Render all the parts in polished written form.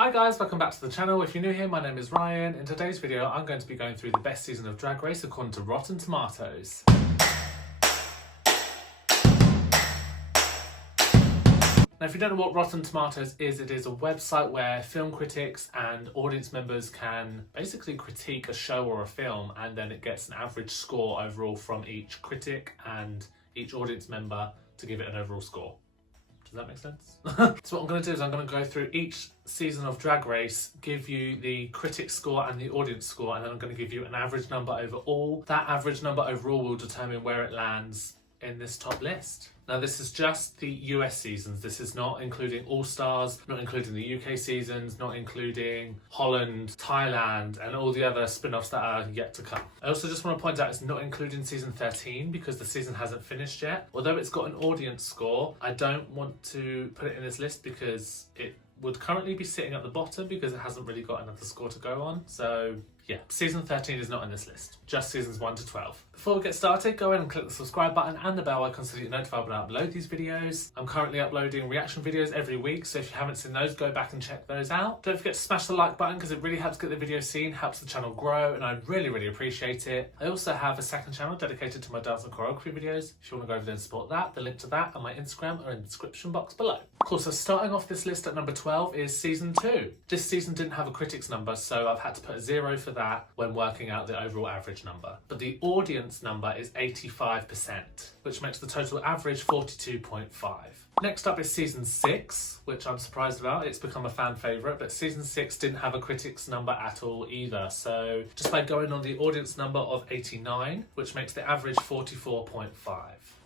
Hi guys, welcome back to the channel. If you're new here, my name is Ryan. In today's video, I'm going to be going through the best season of Drag Race according to Rotten Tomatoes. Now, if you don't know what Rotten Tomatoes is, it is a website where film critics and audience members can basically critique a show or a film, and then it gets an average score overall from each critic and each audience member to give it an overall score. Does that make sense? So what I'm going to do is I'm going to go through each season of Drag Race, give you the critic score and the audience score, and then I'm going to give you an average number overall. That average number overall will determine where it lands in this top list. Now, this is just the US seasons. This is not including All Stars, not including the UK seasons, not including Holland, Thailand, and all the other spin-offs that are yet to come. I also just want to point out it's not including season 13 because the season hasn't finished yet. Although it's got an audience score, I don't want to put it in this list because it would currently be sitting at the bottom because it hasn't really got another score to go on. So yeah, season 13 is not in this list, just seasons 1 to 12. Before we get started, go ahead and click the subscribe button and the bell icon so that you're notified when I upload these videos. I'm currently uploading reaction videos every week, so if you haven't seen those, go back and check those out. Don't forget to smash the like button because it really helps get the video seen, helps the channel grow, and I really appreciate it. I also have a second channel dedicated to my dance and choreography videos. If you want to go over there and support that, the link to that and my Instagram are in the description box below. Cool, so starting off this list at number 12 is season 2. This season didn't have a critics number, so I've had to put a 0 for that when working out the overall average number. But the audience number is 85%, which makes the total average 42.5. Next up is season 6, which I'm surprised about. It's become a fan favourite, but season 6 didn't have a critics number at all either. So just by going on the audience number of 89, which makes the average 44.5.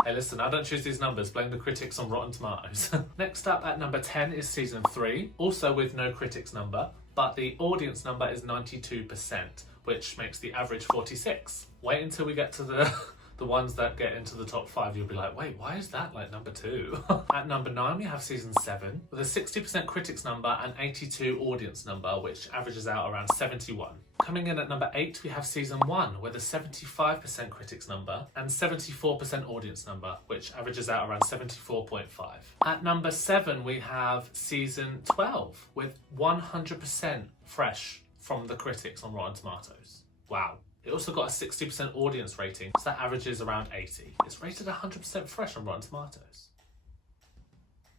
Hey, listen, I don't choose these numbers. Blame the critics on Rotten Tomatoes. Next up at number 10 is season 3, also with no critics number, but the audience number is 92%, which makes the average 46. Wait until we get to the ones that get into the top 5, you'll be like, wait, why is that like number 2? At number 9, we have season 7 with a 60% critics number and 82 audience number, which averages out around 71. Coming in at number 8, we have season 1 with a 75% critics number and 74% audience number, which averages out around 74.5. At number 7, we have season 12 with 100% fresh from the critics on Rotten Tomatoes. Wow. It also got a 60% audience rating, so that averages around 80. It's rated 100% fresh on Rotten Tomatoes.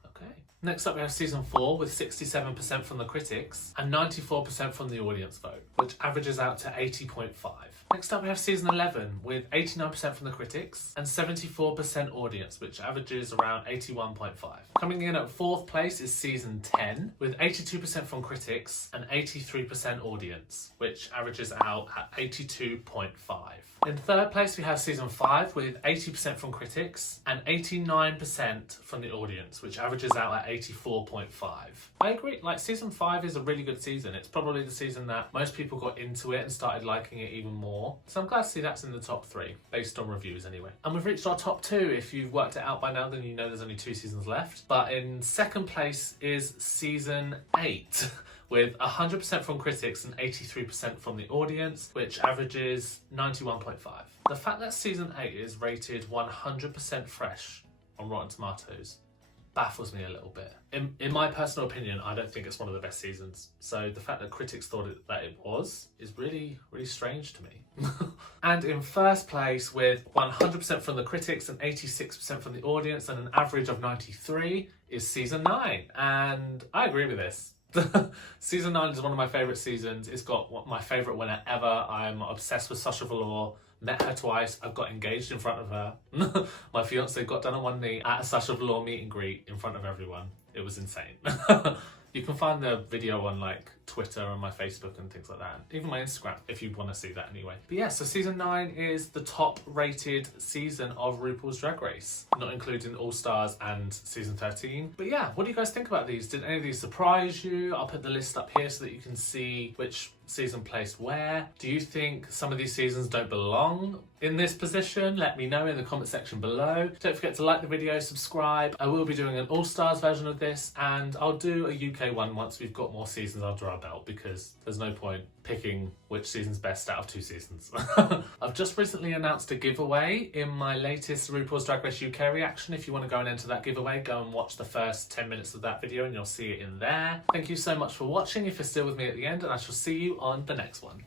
Okay. Next up, we have season 4 with 67% from the critics and 94% from the audience vote, which averages out to 80.5. Next up, we have season 11 with 89% from the critics and 74% audience, which averages around 81.5. Coming in at 4th place is season 10 with 82% from critics and 83% audience, which averages out at 82.5. In 3rd place, we have season 5 with 80% from critics and 89% from the audience, which averages out at 84.5. I agree, like season 5 is a really good season. It's probably the season that most people got into it and started liking it even more. So I'm glad to see that's in the top 3, based on reviews anyway. And we've reached our top 2. If you've worked it out by now, then you know there's only 2 seasons left. But in 2nd place is season 8. With 100% from critics and 83% from the audience, which averages 91.5. The fact that season 8 is rated 100% fresh on Rotten Tomatoes baffles me a little bit. In my personal opinion, I don't think it's one of the best seasons. So the fact that critics thought that it was is really strange to me. And in 1st place with 100% from the critics and 86% from the audience and an average of 93 is season 9. And I agree with this. Season 9 is one of my favourite seasons. It's got my favourite winner ever. I'm obsessed with Sasha Velour. Met her twice. I've got engaged in front of her. My fiance got down on one knee at a Sasha Velour meet and greet in front of everyone. It was insane. You can find the video on like Twitter and my Facebook and things like that. Even my Instagram, if you want to see that anyway. But yeah, so season 9 is the top rated season of RuPaul's Drag Race, not including All Stars and season 13. But yeah, what do you guys think about these? Did any of these surprise you? I'll put the list up here so that you can see which season placed where. Do you think some of these seasons don't belong in this position? Let me know in the comment section below. Don't forget to like the video, subscribe. I will be doing an All Stars version of this, and I'll do a UK one once we've got more seasons under our our belt, because there's no point picking which season's best out of 2 seasons. I've just recently announced a giveaway in my latest RuPaul's Drag Race UK reaction. If you want to go and enter that giveaway, go and watch the first 10 minutes of that video and you'll see it in there. Thank you so much for watching if you're still with me at the end, and I shall see you on the next one.